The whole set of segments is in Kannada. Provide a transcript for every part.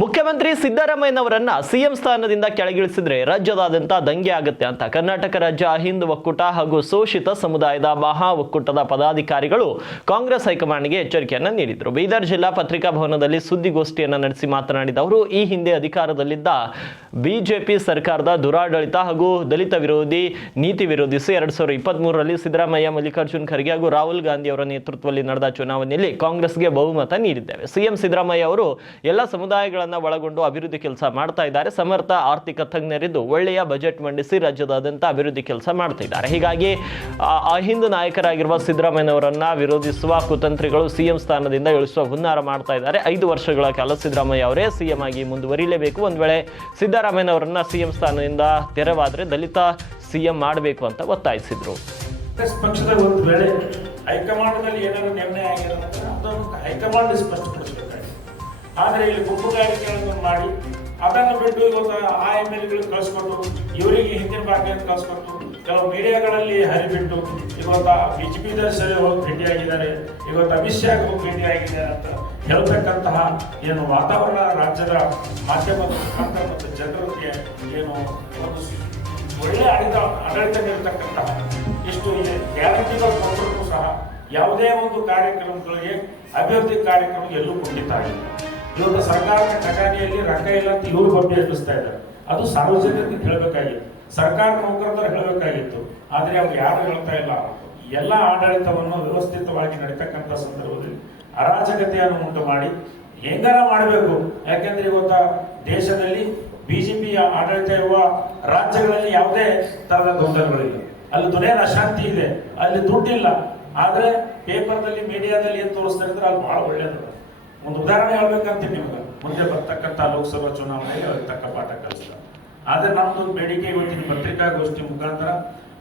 ಮುಖ್ಯಮಂತ್ರಿ ಸಿದ್ದರಾಮಯ್ಯನವರನ್ನ ಸಿಎಂ ಸ್ಥಾನದಿಂದ ಕೆಳಗಿಳಿಸಿದ್ರೆ ರಾಜ್ಯದಾದ್ಯಂತ ದಂಗೆ ಆಗುತ್ತೆ ಅಂತ. ಕರ್ನಾಟಕ ರಾಜ್ಯ ಹಿಂದ್ ಒಕ್ಕೂಟ ಹಾಗೂ ಶೋಷಿತ ಸಮುದಾಯದ ಮಹಾ ಒಕ್ಕೂಟದ ಪದಾಧಿಕಾರಿಗಳು ಕಾಂಗ್ರೆಸ್ ಹೈಕಮಾಂಡ್ಗೆ ಎಚ್ಚರಿಕೆಯನ್ನು ನೀಡಿದರು. ಬೀದರ್ ಜಿಲ್ಲಾ ಪತ್ರಿಕಾ ಭವನದಲ್ಲಿ ಸುದ್ದಿಗೋಷ್ಠಿಯನ್ನು ನಡೆಸಿ ಮಾತನಾಡಿದ ಅವರು, ಈ ಹಿಂದೆ ಅಧಿಕಾರದಲ್ಲಿದ್ದ ಬಿಜೆಪಿ ಸರ್ಕಾರದ ದುರಾಡಳಿತ ಹಾಗೂ ದಲಿತ ವಿರೋಧಿ ನೀತಿ ವಿರೋಧಿಸಿ ಎರಡ್ ಸಾವಿರದ ಇಪ್ಪತ್ತ್ ಸಿದ್ದರಾಮಯ್ಯ, ಮಲ್ಲಿಕಾರ್ಜುನ್ ಖರ್ಗೆ ಹಾಗೂ ರಾಹುಲ್ ಗಾಂಧಿ ಅವರ ನೇತೃತ್ವದಲ್ಲಿ ನಡೆದ ಚುನಾವಣೆಯಲ್ಲಿ ಕಾಂಗ್ರೆಸ್ಗೆ ಬಹುಮತ ನೀಡಿದ್ದೇವೆ. ಸಿಎಂ ಸಿದ್ದರಾಮಯ್ಯ ಅವರು ಎಲ್ಲ ಸಮುದಾಯಗಳನ್ನ ಒಳಗೊಂಡು ಅಭಿವೃದ್ಧಿ ಕೆಲಸ ಮಾಡ್ತಾ ಇದ್ದಾರೆ. ಸಮರ್ಥ ಆರ್ಥಿಕ ತಜ್ಞರಿದ್ದು ಒಳ್ಳೆಯ ಬಜೆಟ್ ಮಂಡಿಸಿ ರಾಜ್ಯದಾದ್ಯಂತ ಅಭಿವೃದ್ಧಿ ಕೆಲಸ ಮಾಡ್ತಾ ಇದ್ದಾರೆ. ಹೀಗಾಗಿ ಅಹಿಂದ ನಾಯಕರಾಗಿರುವ ಸಿದ್ದರಾಮಯ್ಯನವರನ್ನ ವಿರೋಧಿಸುವ ಕುತಂತ್ರಿಗಳು ಸಿಎಂ ಸ್ಥಾನದಿಂದ ಇಳಿಸುವ ಹುನ್ನಾರ ಮಾಡ್ತಾ ಇದ್ದಾರೆ. ಐದು ವರ್ಷಗಳ ಕಾಲ ಸಿದ್ದರಾಮಯ್ಯ ಅವರೇ ಸಿಎಂ ಆಗಿ ಮುಂದುವರಿಲೇಬೇಕು ಒಂದು ವೇಳೆ ಸಿದ್ದರಾಮಯ್ಯನವರನ್ನ ಸಿಎಂ ಸ್ಥಾನದಿಂದ ತೆರವಾದರೆ ದಲಿತ ಸಿಎಂ ಮಾಡಬೇಕು ಅಂತ ಒತ್ತಾಯಿಸಿದ್ರು. ಪಕ್ಷದ ಒಂದು ವೇಳೆ ಹೈಕಮಾಂಡ್ನಲ್ಲಿ ಏನಾದರೂ ನಿರ್ಣಯ ಆಗಿರೋದಂದ್ರೆ ಅದನ್ನು ಹೈಕಮಾಂಡ್ ಸ್ಪಷ್ಟಪಡಿಸಬೇಕಾಗಿದೆ ಆದರೆ ಇಲ್ಲಿ ಗುಂಪುಗಾರಿಕೆಗಳನ್ನು ಮಾಡಿ ಅದನ್ನು ಬಿಟ್ಟು ಇವತ್ತು ಆ ಎಂ ಎಲ್ ಎಗಳು ಕಳಿಸ್ಕೊಟ್ಟು, ಇವರಿಗೆ ಹಿಂದಿನ ಭಾಗ್ಯವನ್ನು ಕಳಿಸ್ಕೊಟ್ಟು, ಕೆಲವು ಮೀಡಿಯಾಗಳಲ್ಲಿ ಹರಿಬಿಟ್ಟು ಇವತ್ತು ಬಿ ಜೆ ಪಿ ಸರಿ ಹೋಗಿ ಭೇಟಿಯಾಗಿದ್ದಾರೆ ಇವತ್ತು ಅಮಿತ್ ಶಾ ಹೋಗಿ ಭೇಟಿಯಾಗಿದ್ದಾರೆ ಅಂತ ಹೇಳ್ತಕ್ಕಂತಹ ಏನು ವಾತಾವರಣ ರಾಜ್ಯದ ಮುಖಾಂತರ ಮತ್ತು ಜನರಿಗೆ ಏನು ಒಂದು ಒಳ್ಳೆ ಆಡಳಿತ ಆಡಳಿತ ನೀಡತಕ್ಕಂತಹ ಇಷ್ಟು ಗ್ಯಾರಂಟಿಗಳು ಕೊಟ್ಟರೂ ಸಹ ಯಾವುದೇ ಒಂದು ಕಾರ್ಯಕ್ರಮಗಳಿಗೆ ಅಭಿವೃದ್ಧಿ ಕಾರ್ಯಕ್ರಮ ಎಲ್ಲೂ ಆಗಿಲ್ಲ. ಇವತ್ತು ಸರ್ಕಾರದ ಖಜಾನೆಯಲ್ಲಿ ರೊಕ್ಕ ಇಲ್ಲ ಅಂತ ಇವರು ಬಗ್ಗೆ ಎದುರಿಸ್ತಾ ಇದ್ದಾರೆ. ಅದು ಸಾರ್ವಜನಿಕರಿಗೆ ಹೇಳಬೇಕಾಗಿತ್ತು. ಸರ್ಕಾರ ನೌಕರರು ಹೇಳಬೇಕಾಗಿತ್ತು. ಆದ್ರೆ ಅವ್ರು ಯಾರು ಹೇಳ್ತಾ ಇಲ್ಲ? ಎಲ್ಲ ಆಡಳಿತವನ್ನು ವ್ಯವಸ್ಥಿತವಾಗಿ ನಡೀತಕ್ಕಂಥ ಸಂದರ್ಭದಲ್ಲಿ ಅರಾಜಕತೆಯನ್ನು ಉಂಟು ಮಾಡಿ ಹೆಂಗಾರ ಮಾಡಬೇಕು? ಯಾಕೆಂದ್ರೆ ಇವತ್ತು ದೇಶದಲ್ಲಿ ಬಿಜೆಪಿಯ ಆಡಳಿತ ಇರುವ ರಾಜ್ಯಗಳಲ್ಲಿ ಯಾವುದೇ ತರದ ಗೊಂದಲಗಳಿಲ್ಲ. ಅಲ್ಲಿ ದುನಿಯಾದ ಅಶಾಂತಿ ಇದೆ. ಅಲ್ಲಿ ದುಡ್ಡಿಲ್ಲ. ಆದ್ರೆ ಪೇಪರ್ದಲ್ಲಿ ಮೀಡಿಯಾದಲ್ಲಿ ಏನ್ ತೋರಿಸ್ತಾ ಇದ್ರೆ ಅಲ್ಲಿ ಬಹಳ ಒಳ್ಳೇದು ಒಂದು ಉದಾಹರಣೆ ಹೇಳ್ಬೇಕಂತೀನಿ ನಿಮ್ಗೆ. ಮುಂದೆ ಬರ್ತಕ್ಕಂತ ಲೋಕಸಭಾ ಅವ್ರಿಗೆ ತಕ್ಕ ಪಾಠ ಕಲಿಸ್ತಾರೆ ಆದ್ರೆ ನಮ್ದು ಬೇಡಿಕೆ ಇವತ್ತಿನ ಪತ್ರಿಕಾಗೋಷ್ಠಿ ಮುಖಾಂತರ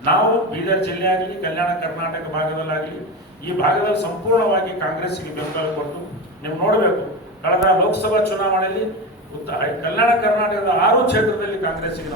ನಾವು ಬೀದರ್ ಜಿಲ್ಲೆ ಆಗಲಿ, ಕಲ್ಯಾಣ ಕರ್ನಾಟಕ ಭಾಗದಲ್ಲಾಗಲಿ, ಈ ಭಾಗದಲ್ಲಿ ಸಂಪೂರ್ಣವಾಗಿ ಕಾಂಗ್ರೆಸ್ಸಿಗೆ ಬೆಂಬಲ ಕೊಟ್ಟು ನೀವು ನೋಡಬೇಕು, ಕಳೆದ ಲೋಕಸಭಾ ಚುನಾವಣೆಯಲ್ಲಿ ಕಲ್ಯಾಣ ಕರ್ನಾಟಕದ ಆರು ಕ್ಷೇತ್ರದಲ್ಲಿ ಕಾಂಗ್ರೆಸ್ಗೆ